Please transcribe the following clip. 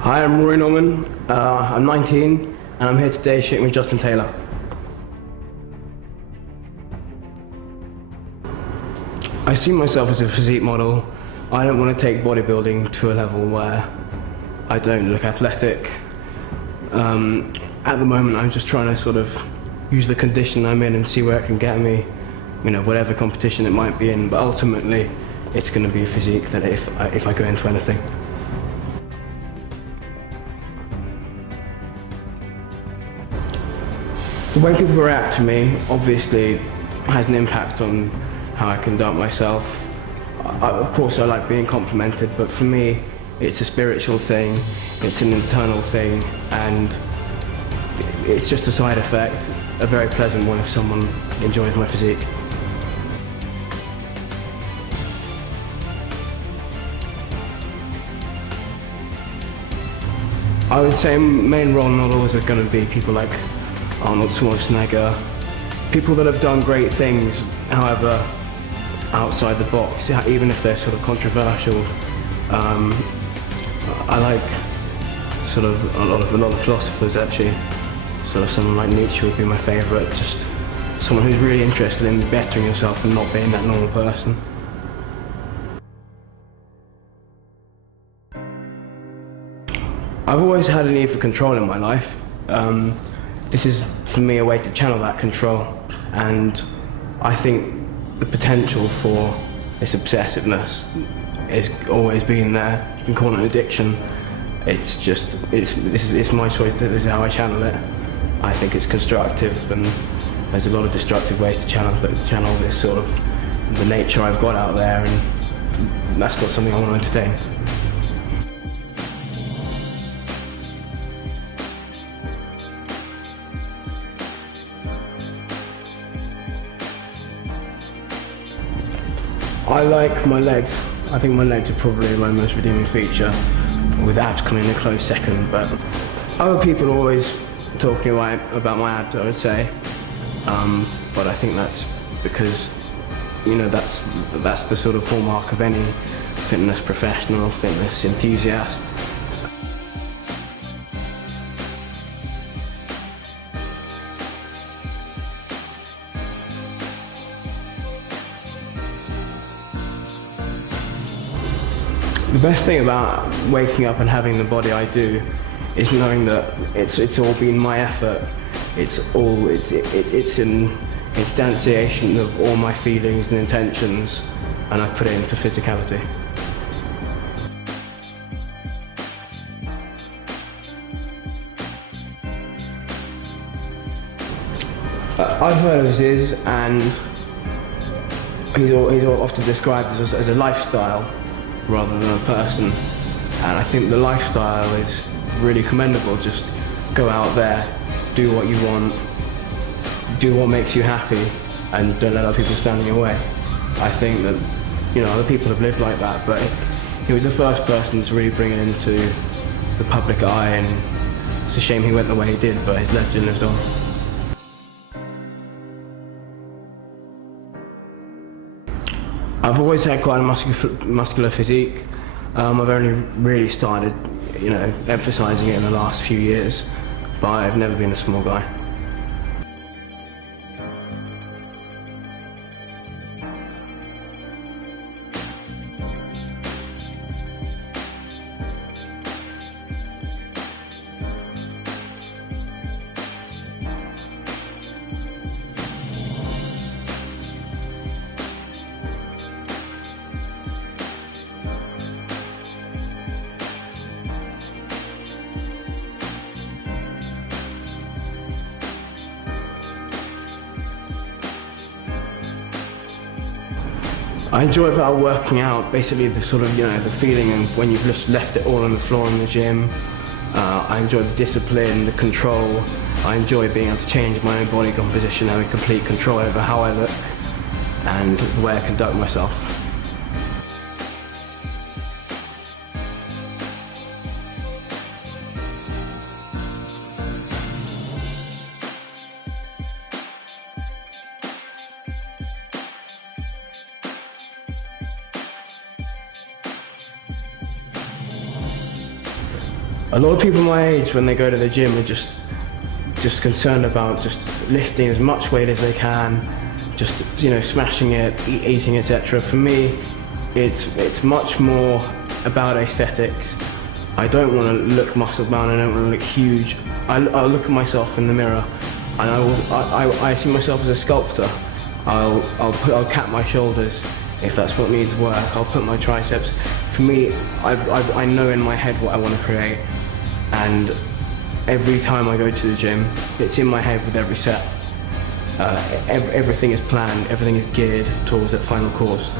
Hi, I'm Rory Norman. I'm 19 and I'm here today shooting with Justin Taylor. I see myself as a physique model. I don't want to take bodybuilding to a level where I don't look athletic. At the moment, I'm just trying to sort of use the condition I'm in and see where it can get me, whatever competition it might be in, but ultimately it's going to be a physique that if I go into anything. The way people react to me obviously has an impact on how I conduct myself. Of course I like being complimented, but for me it's a spiritual thing, it's an internal thing, and it's just a side effect, a very pleasant one if someone enjoys my physique. I would say main role models are going to be people like Arnold Schwarzenegger, people that have done great things, however, outside the box, even if they're sort of controversial. I like sort of a lot of philosophers actually. Sort of someone like Nietzsche would be my favourite, just someone who's really interested in bettering yourself and not being that normal person. I've always had a need for control in my life. This is, for me, a way to channel that control, and I think the potential for this obsessiveness has always been there. You can call it an addiction. It's my choice. This is how I channel it. I think it's constructive, and there's a lot of destructive ways to channel this sort of the nature I've got out there, and that's not something I want to entertain. I like my legs. I think my legs are probably my most redeeming feature, with abs coming in a close second, but other people are always talking about my abs, I would say, but I think that's because, that's the sort of hallmark of any fitness professional, fitness enthusiast. The best thing about waking up and having the body I do is knowing that it's all been my effort. It's an instantiation of all my feelings and intentions, and I put it into physicality. I've heard of his, and he's often described as a lifestyle rather than a person, and I think the lifestyle is really commendable. Just go out there, do what you want, do what makes you happy, and don't let other people stand in your way. I think that other people have lived like that, but he was the first person to really bring it into the public eye, and it's a shame he went the way he did, but his legend lives on. I've always had quite a muscular physique. I've only really started, emphasising it in the last few years, but I've never been a small guy. I enjoy about working out, basically the sort of, the feeling and when you've just left it all on the floor in the gym. I enjoy the discipline, the control. I enjoy being able to change my own body composition, having complete control over how I look and the way I conduct myself. A lot of people my age, when they go to the gym, are just concerned about just lifting as much weight as they can, just smashing it, eating, etc. For me, it's much more about aesthetics. I don't want to look muscle bound. I don't want to look huge. I'll look at myself in the mirror, and I see myself as a sculptor. I'll cap my shoulders if that's what needs work. I'll put my triceps. For me, I know in my head what I want to create, and every time I go to the gym, it's in my head with every set. Everything is planned. Everything is geared towards that final course.